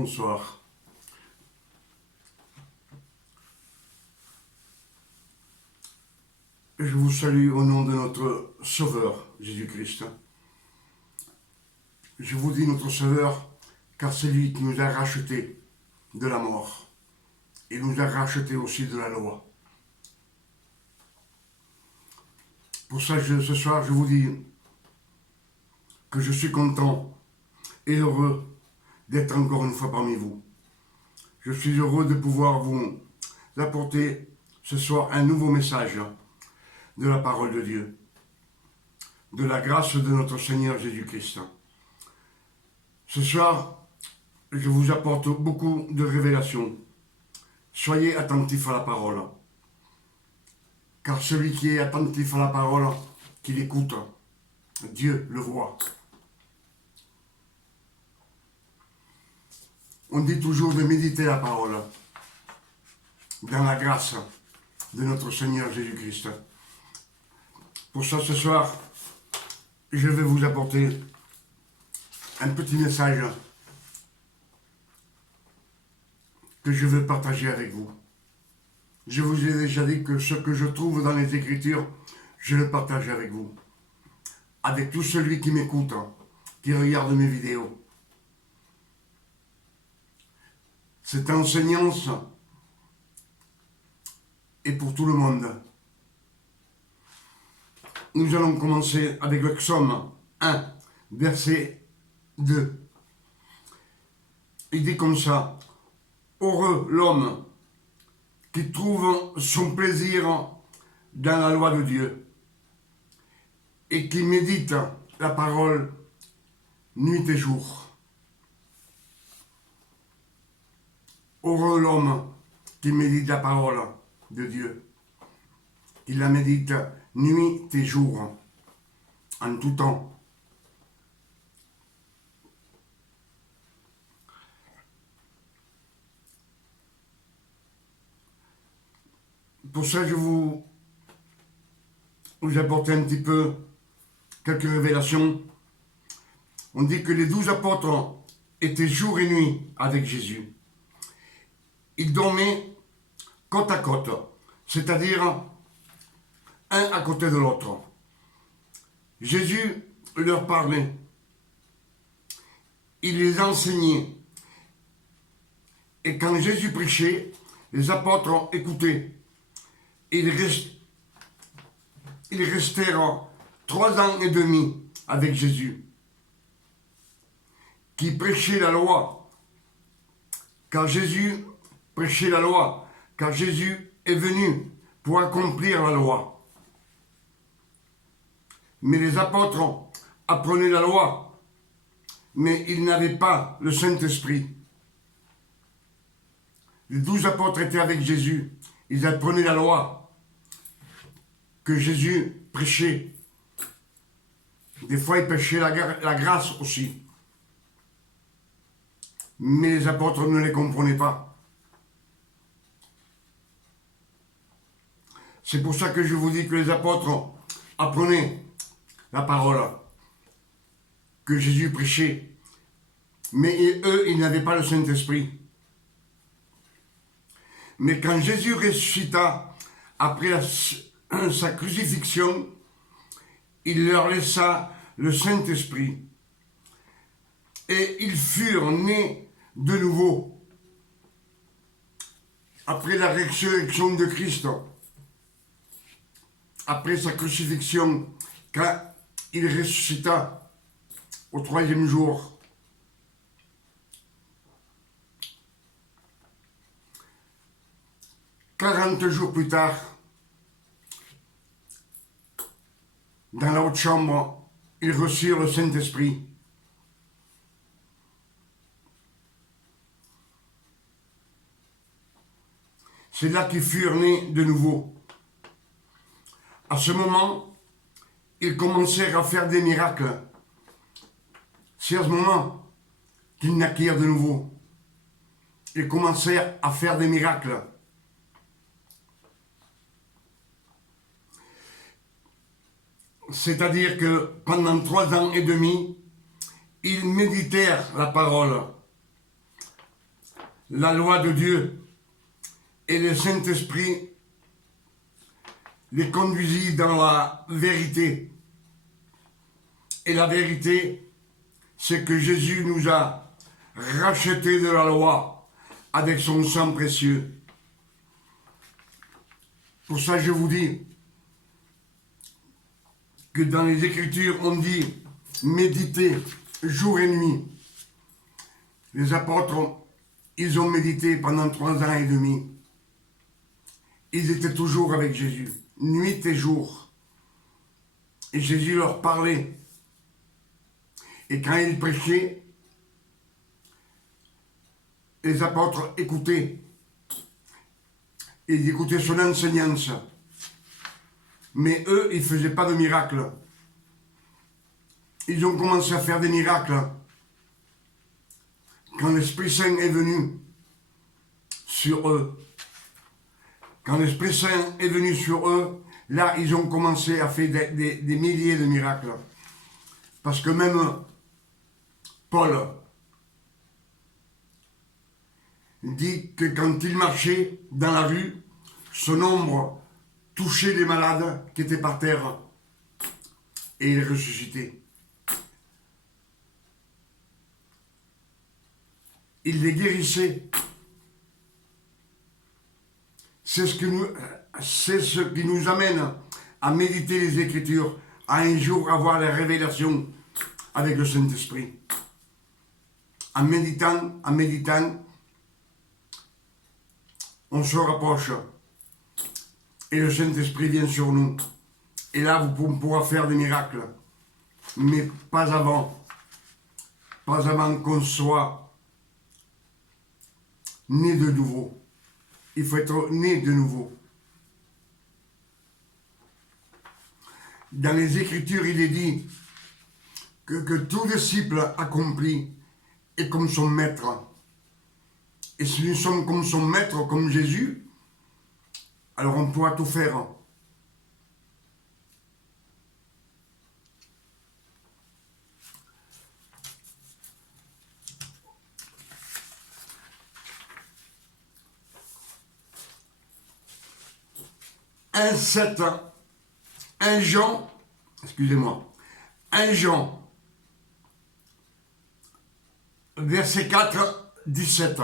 Bonsoir. Je vous salue au nom de notre Sauveur, Jésus-Christ. Je vous dis notre Sauveur, car c'est lui qui nous a rachetés de la mort. Il nous a rachetés aussi de la loi. Pour ça, ce soir, je vous dis que je suis content et heureux d'être encore une fois parmi vous. Je suis heureux de pouvoir vous apporter ce soir un nouveau message de la parole de Dieu, de la grâce de notre Seigneur Jésus-Christ. Ce soir, je vous apporte beaucoup de révélations. Soyez attentifs à la parole, car celui qui est attentif à la parole, qu'il écoute, Dieu le voit. On dit toujours de méditer la parole dans la grâce de notre Seigneur Jésus-Christ. Pour ça, ce soir, je vais vous apporter un petit message que je veux partager avec vous. Je vous ai déjà dit que ce que je trouve dans les Écritures, je le partage avec vous. Avec tout celui qui m'écoute, qui regarde mes vidéos. Cette enseignance est pour tout le monde. Nous allons commencer avec le psaume 1, verset 2. Il dit comme ça: heureux l'homme qui trouve son plaisir dans la loi de Dieu et qui médite la parole nuit et jour. Heureux l'homme qui médite la parole de Dieu, qui la médite nuit et jour, en tout temps. Pour ça, je vous apporte un petit peu quelques révélations. On dit que les 12 apôtres étaient jour et nuit avec Jésus. Ils dormaient côte à côte, c'est-à-dire un à côté de l'autre. Jésus leur parlait, il les enseignait. Et quand Jésus prêchait, les apôtres écoutaient. Ils restèrent 3 ans et demi avec Jésus, qui prêchait la loi, car Jésus prêchait la loi, car Jésus est venu pour accomplir la loi. Mais les apôtres apprenaient la loi, mais ils n'avaient pas le Saint-Esprit. Les 12 apôtres étaient avec Jésus, ils apprenaient la loi que Jésus prêchait. Des fois, il prêchait la grâce aussi. Mais les apôtres ne les comprenaient pas. C'est pour ça que je vous dis que les apôtres apprenaient la parole que Jésus prêchait. Mais eux, ils n'avaient pas le Saint-Esprit. Mais quand Jésus ressuscita après sa crucifixion, il leur laissa le Saint-Esprit. Et ils furent nés de nouveau. Après la résurrection de Christ, après sa crucifixion, quand il ressuscita au 3e jour, « 40 jours plus tard, dans la haute chambre, ils reçurent le Saint-Esprit. C'est là qu'ils furent nés de nouveau. À ce moment, ils commencèrent à faire des miracles. C'est à ce moment qu'ils naquirent de nouveau. Ils commencèrent à faire des miracles. C'est-à-dire que pendant 3 ans et demi, ils méditèrent la parole la loi de Dieu et le Saint-Esprit les conduisit dans la vérité. Et la vérité, c'est que Jésus nous a rachetés de la loi avec son sang précieux. Pour ça, je vous dis que dans les Écritures, on dit méditer jour et nuit. Les apôtres, ils ont médité pendant 3 ans et demi. Ils étaient toujours avec Jésus, nuit et jour. Et Jésus leur parlait. Et quand il prêchait, les apôtres écoutaient. Ils écoutaient son enseignance. Mais eux, ils ne faisaient pas de miracles. Ils ont commencé à faire des miracles quand l'Esprit Saint est venu sur eux. Quand l'Esprit Saint est venu sur eux, là, ils ont commencé à faire des milliers de miracles. Parce que même Paul dit que quand il marchait dans la rue, son ombre touchait les malades qui étaient par terre et il ressuscitait. Il les guérissait. C'est ce qui nous amène à méditer les Écritures, à un jour avoir la révélation avec le Saint-Esprit. En méditant, on se rapproche et le Saint-Esprit vient sur nous. Et là, vous pourrez faire des miracles, mais pas avant qu'on soit né de nouveau. Il faut être né de nouveau. Dans les Écritures, il est dit que tout disciple accompli est comme son maître. Et si nous sommes comme son maître, comme Jésus, alors on pourra tout faire. Un Jean, verset 4, 17.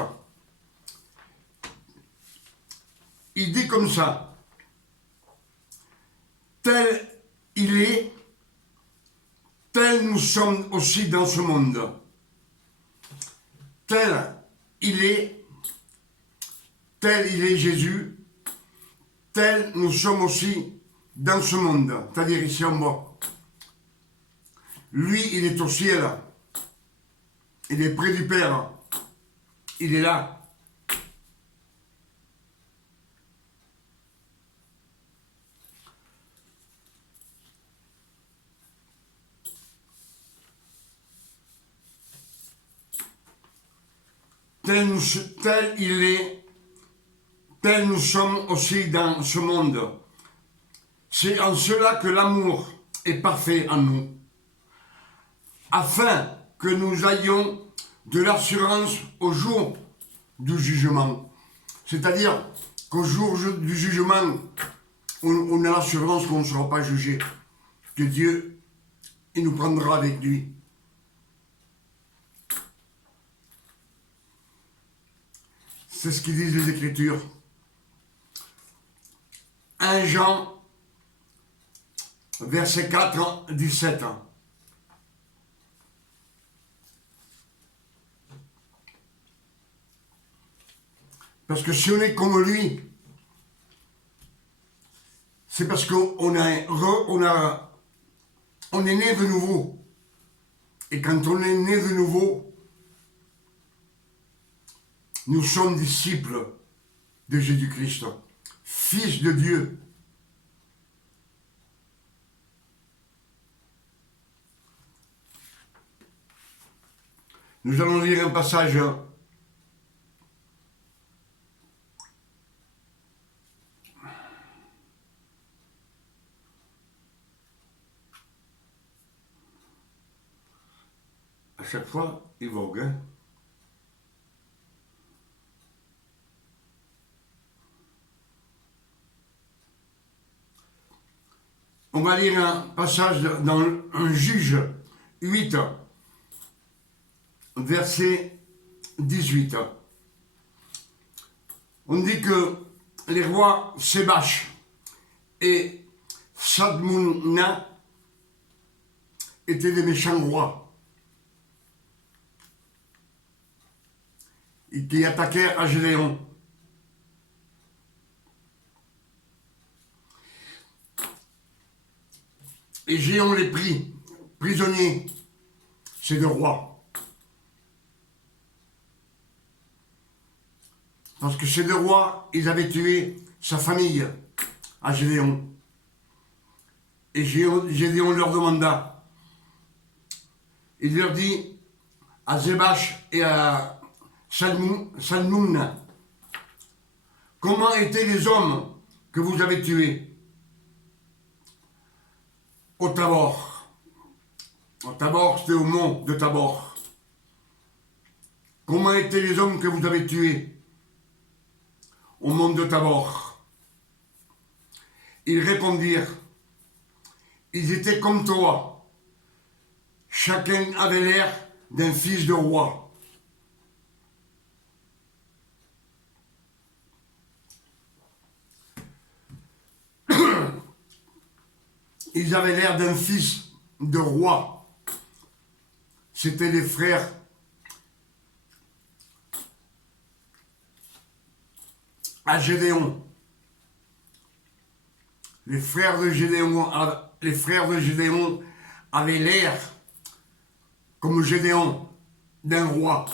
Il dit comme ça, tel il est, tel nous sommes aussi dans ce monde. Tel il est Jésus, tel nous sommes aussi dans ce monde, c'est-à-dire ici en bas. Lui, il est au ciel, il est près du Père, il est là. Tel il est, tel nous sommes aussi dans ce monde. C'est en cela que l'amour est parfait en nous, afin que nous ayons de l'assurance au jour du jugement. C'est-à-dire qu'au jour du jugement, on a l'assurance qu'on ne sera pas jugé, que Dieu, il nous prendra avec lui. C'est ce qu'ils disent les Écritures. 1 Jean, verset 4, 17. Parce que si on est comme lui, c'est parce qu'on est né de nouveau. Et quand on est né de nouveau, nous sommes disciples de Jésus-Christ, Fils de Dieu. Nous allons lire un passage à chaque fois, il vogue. on va lire un passage dans un Juge 8, verset 18. On dit que les rois Sébache et Salmouna étaient des méchants rois et qui attaquèrent à Gédéon. Et Gédéon les prit prisonniers, ces deux rois. Parce que ces deux rois, ils avaient tué sa famille à Gédéon. Et Gédéon leur demanda, il leur dit à Sébache et à Salmoun, comment étaient les hommes que vous avez tués au Tabor? Au Tabor, c'était au mont de Tabor. Comment étaient les hommes que vous avez tués au mont de Tabor? Ils répondirent, ils étaient comme toi. Chacun avait l'air d'un fils de roi. Ils avaient l'air d'un fils de roi. C'étaient les frères à Gédéon. Les frères de Gédéon avaient l'air, comme Gédéon, d'un roi.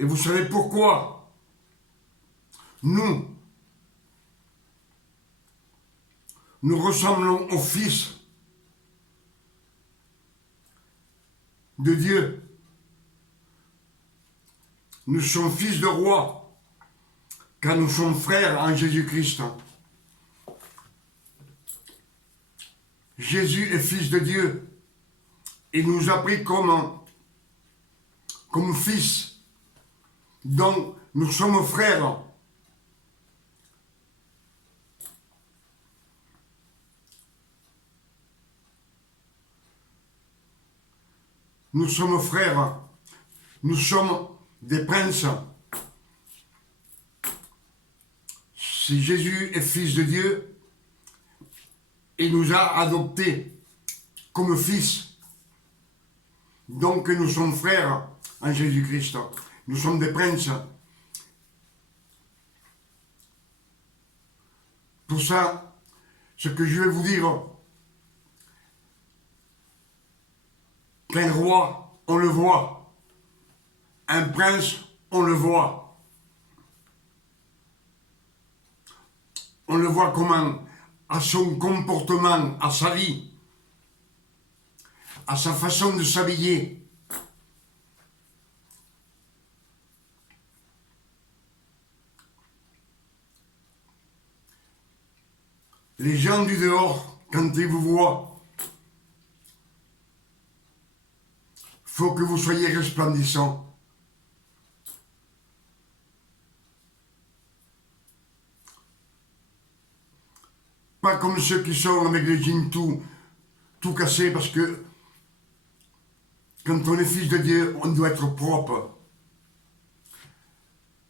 Et vous savez pourquoi nous ressemblons au Fils de Dieu. Nous sommes fils de roi, car nous sommes frères en Jésus-Christ. Jésus est fils de Dieu. Il nous a pris comme fils. Donc, nous sommes frères. Nous sommes frères. Nous sommes des princes. Si Jésus est fils de Dieu, il nous a adoptés comme fils. Donc nous sommes frères en Jésus-Christ. Nous sommes des princes. Pour ça, ce que je vais vous dire, qu'un roi, on le voit. Un prince, on le voit. On le voit comment? À son comportement, à sa vie, à sa façon de s'habiller. Les gens du dehors, quand ils vous voient, faut que vous soyez resplendissants. Pas comme ceux qui sont avec les jeans tout cassés, parce que quand on est fils de Dieu, on doit être propre.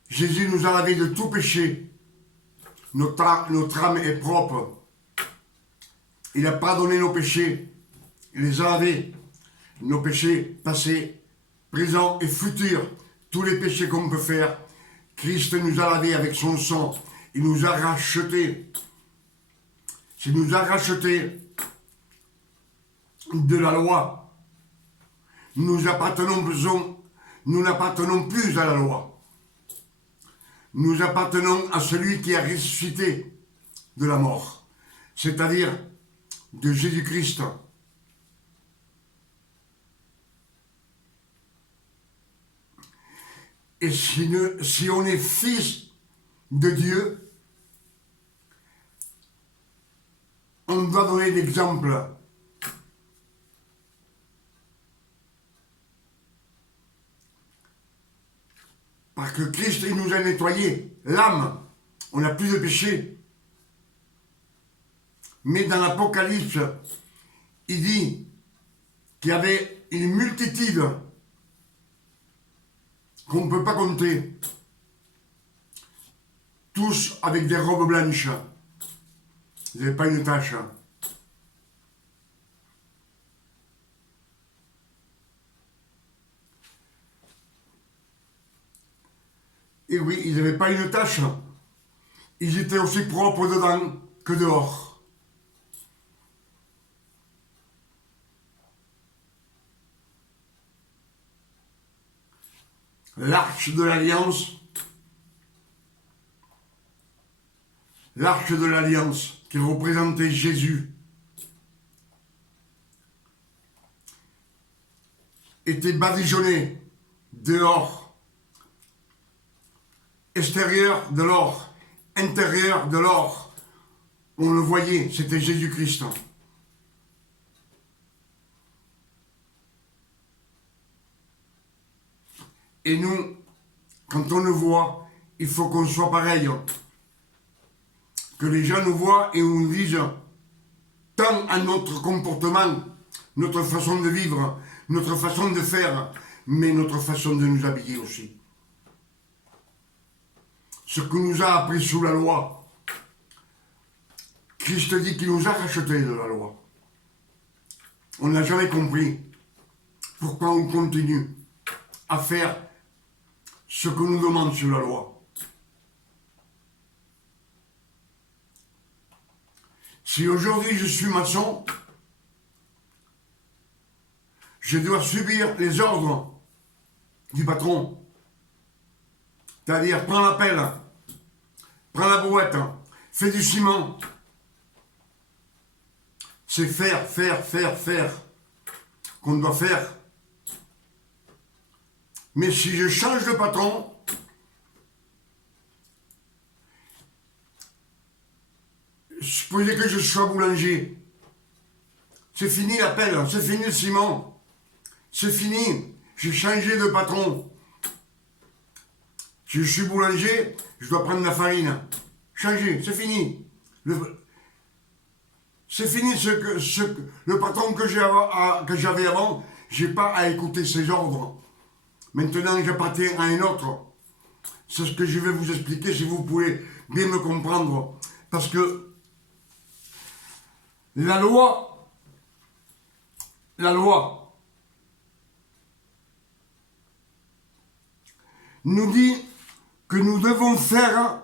Jésus nous a lavé de tout péché. Notre âme est propre. Il a pardonné nos péchés. Il les a lavés. Nos péchés passés, présents et futurs. Tous les péchés qu'on peut faire. Christ nous a lavés avec son sang. Il nous a rachetés. S'il nous a rachetés de la loi, nous n'appartenons plus à la loi. Nous appartenons à celui qui a ressuscité de la mort, c'est-à-dire de Jésus-Christ. Et si on est fils de Dieu, on doit donner l'exemple. Parce que Christ, il nous a nettoyé l'âme. On n'a plus de péché. Mais dans l'Apocalypse, il dit qu'il y avait une multitude qu'on ne peut pas compter. Tous avec des robes blanches. Ils n'avaient pas une tache. Et oui, ils n'avaient pas une tache. Ils étaient aussi propres dedans que dehors. L'arche de l'Alliance. L'arche de l'Alliance qui représentait Jésus était badigeonnée dehors, extérieur de l'or, intérieur de l'or. On le voyait, c'était Jésus-Christ. Et nous, quand on le voit, il faut qu'on soit pareil. Que les gens nous voient et nous disent, tant à notre comportement, notre façon de vivre, notre façon de faire, mais notre façon de nous habiller aussi. Ce que nous a appris sous la loi, Christ dit qu'il nous a rachetés de la loi. On n'a jamais compris pourquoi on continue à faire ce que nous demande sur la loi. Si aujourd'hui je suis maçon, je dois subir les ordres du patron. C'est-à-dire, prends la pelle, prends la brouette, fais du ciment. C'est faire qu'on doit faire. Mais si je change de patron, supposez que je sois boulanger. C'est fini la pelle, c'est fini le ciment. C'est fini, j'ai changé de patron. Si je suis boulanger, je dois prendre la farine. Changer, c'est fini. C'est fini le patron que j'avais avant, j'ai pas à écouter ses ordres. Maintenant, j'appartiens à un autre. C'est ce que je vais vous expliquer si vous pouvez bien me comprendre. Parce que la loi nous dit que nous devons faire,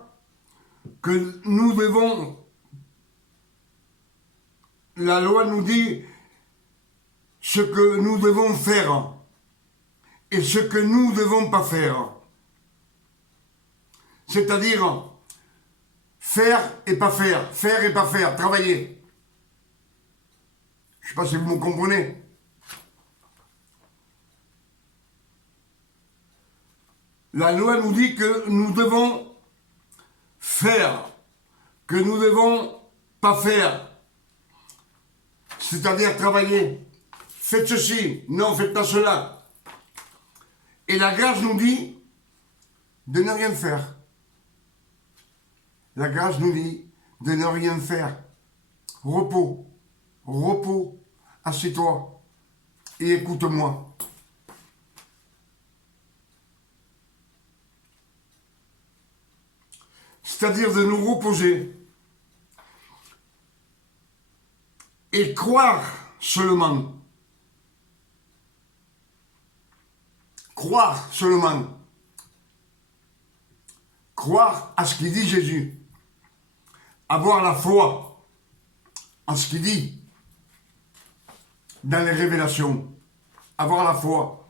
la loi nous dit ce que nous devons faire et ce que nous ne devons pas faire. C'est-à-dire faire et pas faire, travailler. Je ne sais pas si vous me comprenez. La loi nous dit que nous devons faire, que nous ne devons pas faire. C'est-à-dire travailler. Faites ceci, non, faites pas cela. Et la grâce nous dit de ne rien faire. La grâce nous dit de ne rien faire. Repos, assieds-toi et écoute-moi. C'est-à-dire de nous reposer et croire seulement. Croire seulement. Croire à ce qu'il dit Jésus. Avoir la foi en ce qu'il dit dans les révélations. Avoir la foi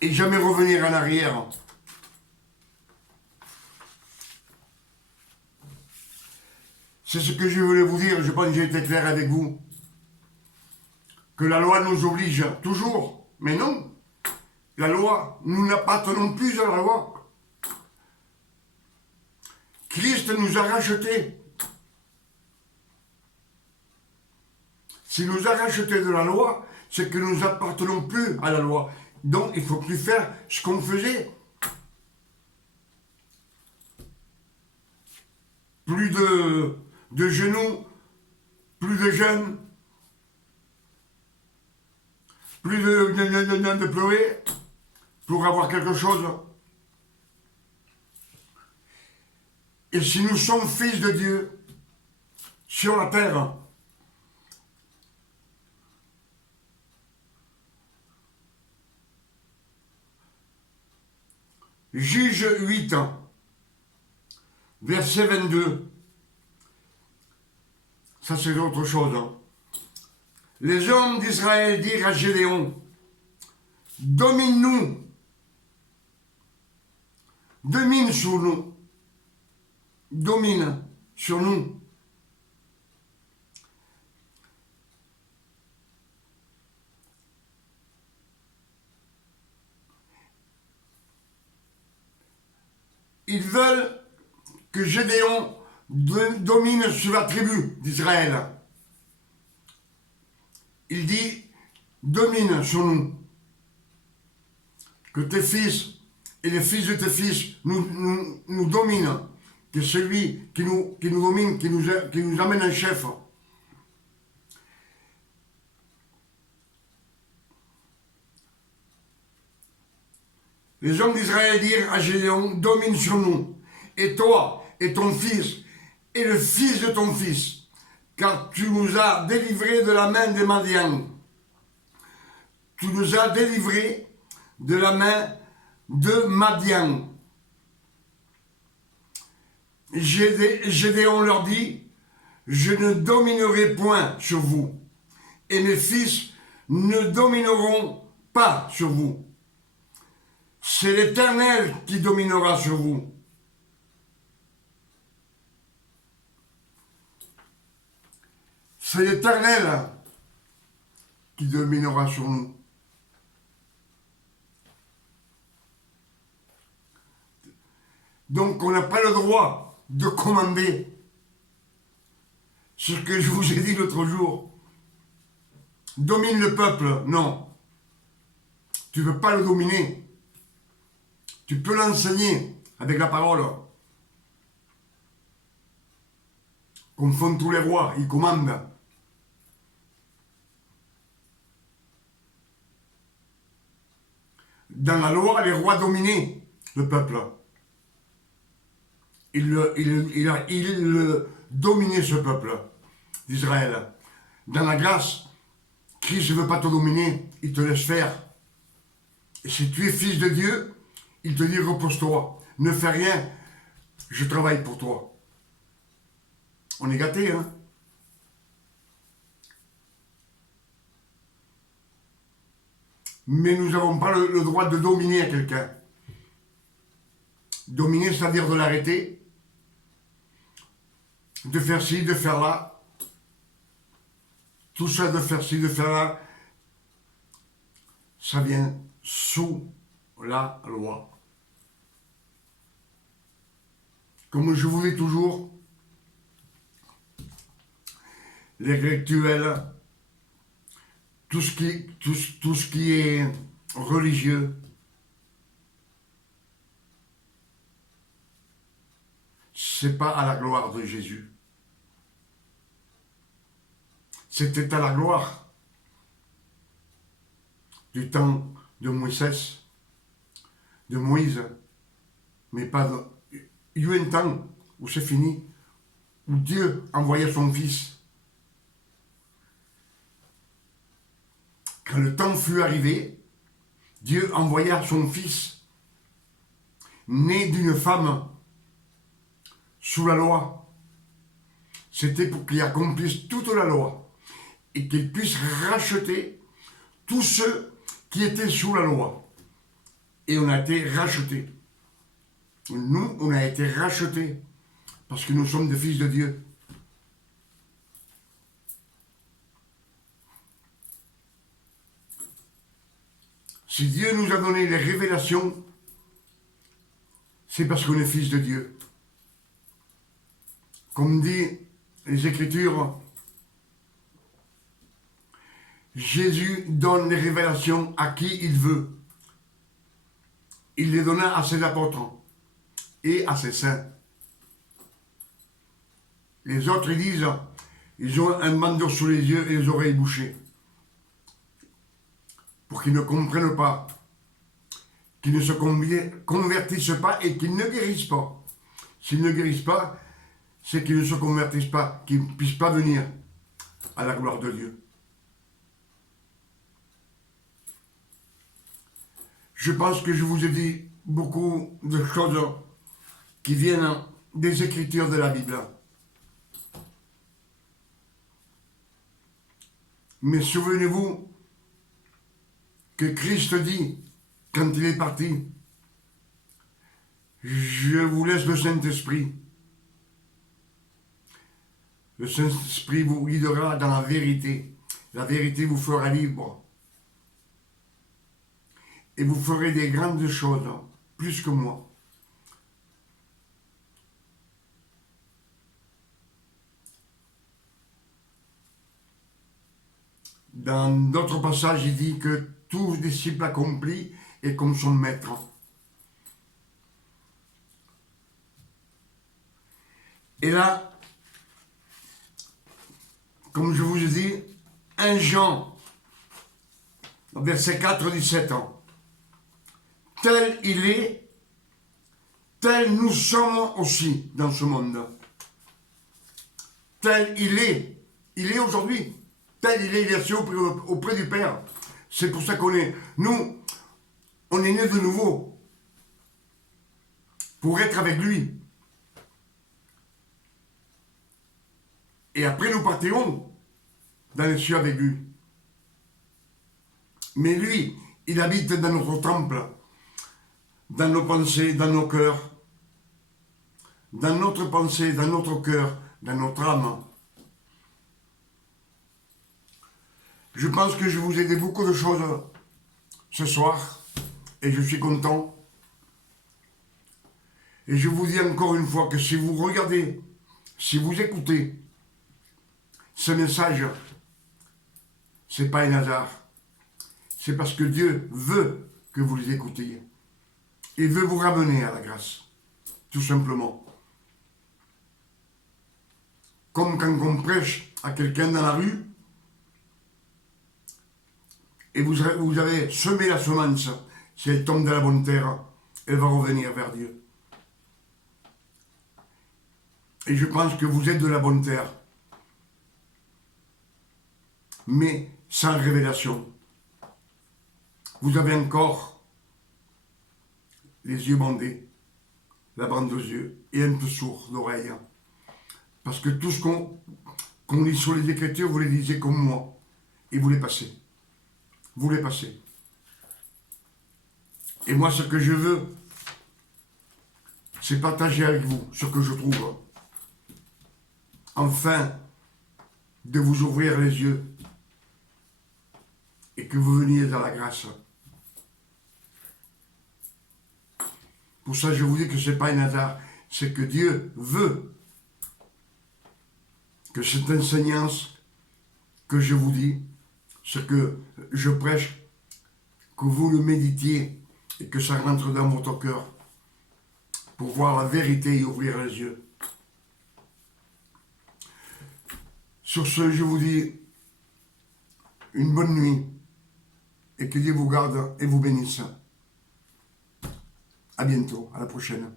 et jamais revenir en arrière. C'est ce que je voulais vous dire, je pense que j'ai été clair avec vous. Que la loi nous oblige toujours, mais non. La loi, nous n'appartenons plus à la loi. Christ nous a rachetés. S'il nous a rachetés de la loi, c'est que nous n'appartenons plus à la loi. Donc il ne faut plus faire ce qu'on faisait. plus de genoux, plus de jeûne, plus de pleurer pour avoir quelque chose. Et si nous sommes fils de Dieu sur la terre, Juge 8, verset 22, ça c'est autre chose. Les hommes d'Israël dirent à Gédéon, domine-nous, domine sur nous, domine sur nous. Ils veulent que Gédéon domine sur la tribu d'Israël. Il dit, domine sur nous. Que tes fils et les fils de tes fils nous dominent. Que celui qui nous domine, qui nous amène un chef. Les hommes d'Israël dirent à Gédéon, domine sur nous, et toi, et ton fils, et le fils de ton fils, car tu nous as délivrés de la main des Madians. Tu nous as délivrés de la main de Madian. Gédéon leur dit, je ne dominerai point sur vous, et mes fils ne domineront pas sur vous. C'est l'Éternel qui dominera sur vous. C'est l'Éternel qui dominera sur nous. Donc on n'a pas le droit de commander. Ce que je vous ai dit l'autre jour. Domine le peuple, non. Tu ne peux pas le dominer. Tu peux l'enseigner avec la parole. Comme font tous les rois, ils commandent. Dans la loi, les rois dominaient le peuple. Ils dominaient ce peuple d'Israël. Dans la grâce, Christ ne veut pas te dominer, il te laisse faire. Et si tu es fils de Dieu, il te dit repose-toi, ne fais rien, je travaille pour toi. On est gâtés, hein? Mais nous n'avons pas le droit de dominer à quelqu'un. Dominer, c'est-à-dire de l'arrêter, de faire ci, de faire là. Tout ça, de faire ci, de faire là, ça vient sous la loi. Comme je vous dis toujours, les rituels, tout ce qui est religieux, c'est pas à la gloire de Jésus. C'était à la gloire du temps de Moïse, mais pas de... Il y a eu un temps où c'est fini, où Dieu envoyait son Fils. Quand le temps fut arrivé, Dieu envoya son Fils, né d'une femme, sous la loi. C'était pour qu'il accomplisse toute la loi et qu'il puisse racheter tous ceux qui étaient sous la loi. Et on a été rachetés. Nous, on a été rachetés parce que nous sommes des fils de Dieu. Si Dieu nous a donné les révélations, c'est parce qu'on est fils de Dieu. Comme dit les Écritures, Jésus donne les révélations à qui il veut. Il les donna à ses apôtres et à ses saints. Les autres, ils disent, ils ont un bandeau sous les yeux et les oreilles bouchées. Pour qu'ils ne comprennent pas, qu'ils ne se convertissent pas et qu'ils ne guérissent pas. S'ils ne guérissent pas, c'est qu'ils ne se convertissent pas, qu'ils ne puissent pas venir à la gloire de Dieu. Je pense que je vous ai dit beaucoup de choses qui viennent des Écritures de la Bible. Mais souvenez-vous que Christ dit, quand il est parti, je vous laisse le Saint-Esprit. Le Saint-Esprit vous guidera dans la vérité. La vérité vous fera libre. Et vous ferez des grandes choses, plus que moi. Dans d'autres passages, il dit que tout disciple accompli est comme son maître. Et là, comme je vous ai dit, 1 Jean, verset 4, 17 ans. Tel il est, tel nous sommes aussi dans ce monde. Tel il est aujourd'hui. Tel il est assis auprès du Père. C'est pour ça qu'on est, nous, on est nés de nouveau. Pour être avec lui. Et après nous partirons dans les cieux avec lui. Mais lui, il habite dans notre temple, dans nos pensées, dans nos cœurs, dans notre pensée, dans notre cœur, dans notre âme. Je pense que je vous ai dit beaucoup de choses ce soir et je suis content. Et je vous dis encore une fois que si vous regardez, si vous écoutez ce message, c'est pas un hasard. C'est parce que Dieu veut que vous les écoutiez. Il veut vous ramener à la grâce, tout simplement. Comme quand on prêche à quelqu'un dans la rue, et vous avez semé la semence, si elle tombe dans la bonne terre, elle va revenir vers Dieu. Et je pense que vous êtes de la bonne terre, mais sans révélation. Vous avez encore les yeux bandés, la bande aux yeux, et un peu sourd d'oreille. Parce que tout ce qu'on lit sur les Écritures, vous les lisez comme moi, et vous les passez. Vous les passez. Et moi, ce que je veux, c'est partager avec vous ce que je trouve. Enfin, de vous ouvrir les yeux et que vous veniez dans la grâce. Pour ça, je vous dis que ce n'est pas un hasard, c'est que Dieu veut que cette enseignance que je vous dis, ce que je prêche, que vous le méditiez et que ça rentre dans votre cœur pour voir la vérité et ouvrir les yeux. Sur ce, je vous dis une bonne nuit et que Dieu vous garde et vous bénisse. À bientôt, à la prochaine.